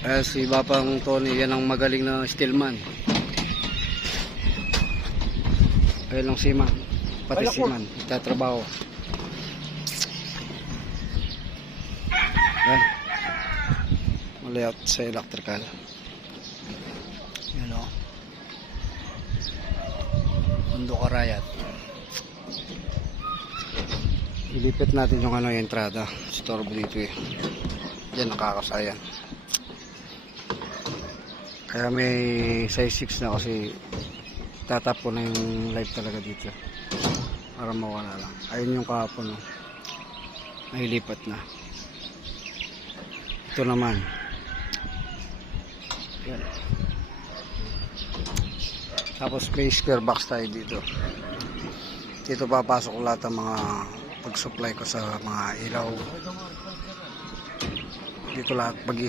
Si Bapang Tony, yan ang magaling na steelman. Ayun ang seaman, pati seaman, itatrabaho. Yan, layout sa electrical. Yan o, Mundo Karayat. Ilipit natin yung ano, yung entrada. Storbo dito eh. Yan, nakakasayan. Kaya may size 6 na kasi tatap ko na yung light talaga dito para mawala lang. Ayun yung kahapon, no? Nailipat na. Ito naman yan. Tapos may square box tayo dito. Dito papasok lahat ng mga pag-supply ko sa mga ilaw. Dito lahat pag